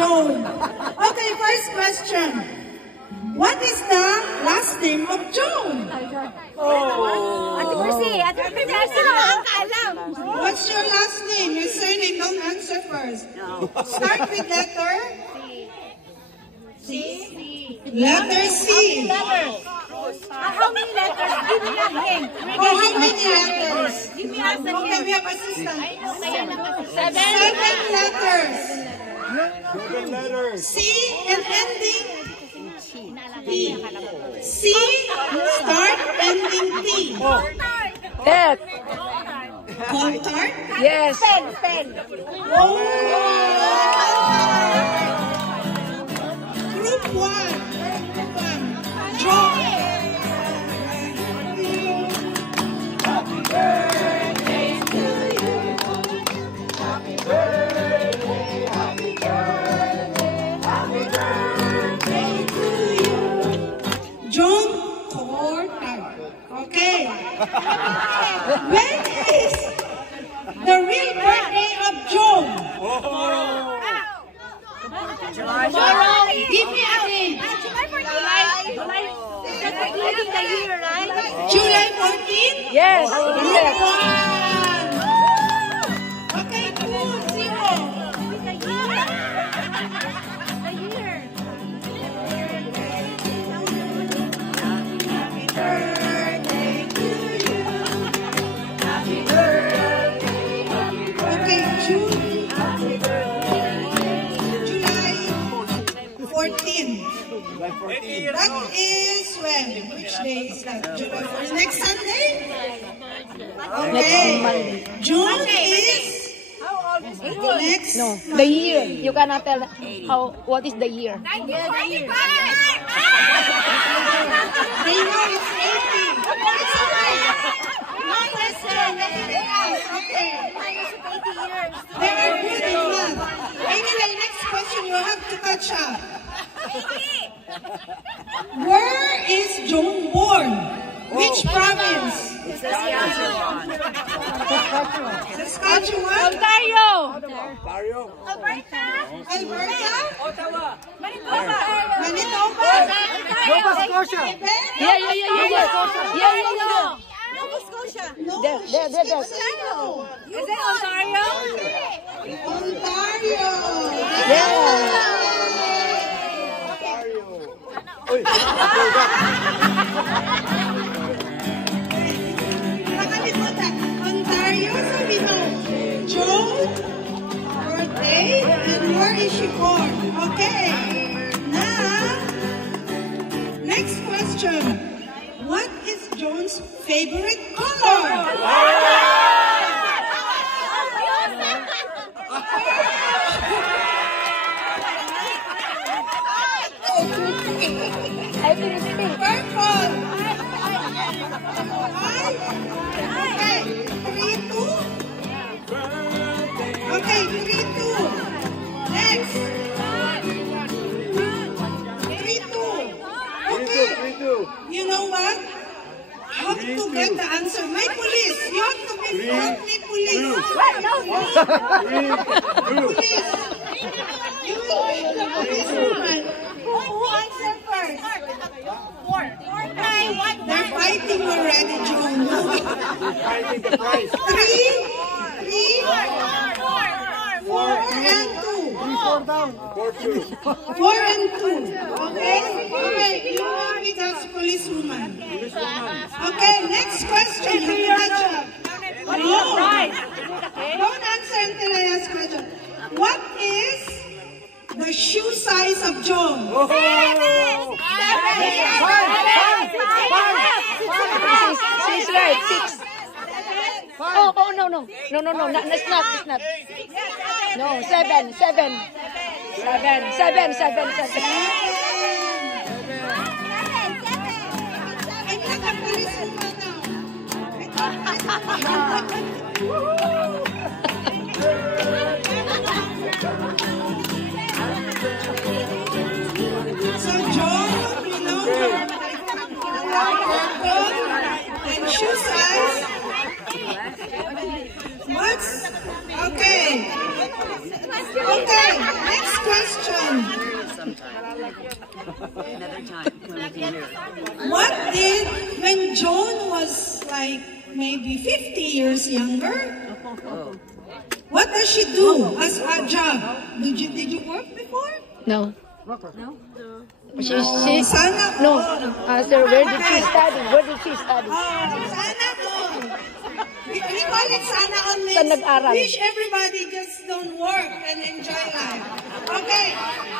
Joan. Okay, first question. What is the last name of Joan? Ate Mercy, What's your last name? Your surname, don't answer first. Start with letter C. Letter C. How many letters? Give me a hint. Oh, how many letters? Give me a hint. Okay, we have assistant. 7 letters. 7 letters. C and ending T. C, start, ending T. Ted. Contart? Yes. Pen. Oh! Group 1. Draw. Happy birthday to you. Happy birthday, happy birthday, happy birthday to you. Joan Contart. Okay. When is the real birthday of Joan? Give me a name. July 14? Yes. Group Yes. 1. Okay, 2-0. Happy birthday to you. Happy birthday, happy Okay, happy birthday. July 14. That is when? Which day is that? July 14. Next Sunday? Okay. June is next. No, the year. You cannot tell how. What is the year? They know it's 80. It's okay. No question. Okay. They are good in math. Anyway, next question. You have to catch up. Where is Joan born? Which province? Saskatchewan? Ontario. Alberta? Ottawa. Manitoba? Nova Scotia. Yeah. Nova Scotia. No, There. Ontario. Is it Ontario? Ontario. Yeah. Uy, Nakalimutan. Ontario, so we know Joan, birthday, and where is she born? Okay. Now, next question. What is Joan's favorite color? I finished pink. Purple. Okay, 3-2. Okay, 3-2. Next. 3-2. Okay. 3-2. You know what? How to get the answer? My police. You have to help me, police. Police. You will be the policewoman. Who answer first? They're fighting already, Joan. Finding the prize. 3, 4, and 2. 4 down. 4-2. 4 and 2. Okay? Okay, you are with us, policewoman. Okay, next question. You can catch up. No. Don't answer until I ask question. What is the shoe size of Joan? She's right. 6. Oh, no. It's not. No, 7. 7. I'm not a policewoman So, Joan, you know, and shoe size. What's okay? Okay, next question. question. What did, when Joan was like maybe 50 years younger, what does she do as a job? Did you work before? No. She Sana no. all. Sir, where did she study? Where did she study? Sana all. We call it sana all means Saan nag-aral? wish everybody just don't work and enjoy life. Okay,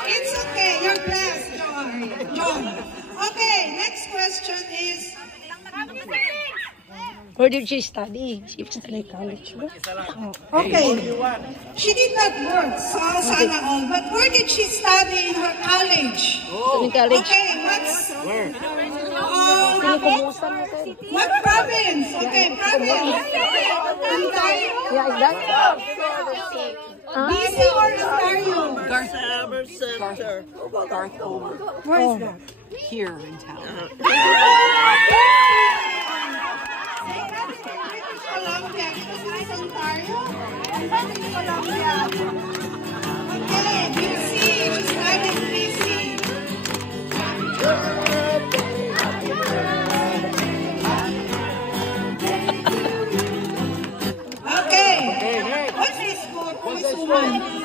it's okay. You're blessed, John. Okay, next question is, Where did she study? She studied college. okay, she did not work, so sana all, but where did she study in her college? Studying college. Okay, what province? Okay, province. Ontario? Yeah, is that? BC or Ontario? Where is that? Here in town. British Columbia. This is Ontario? British Columbia. Okay, BC. She studied BC. Okay. What's this for, Policewoman?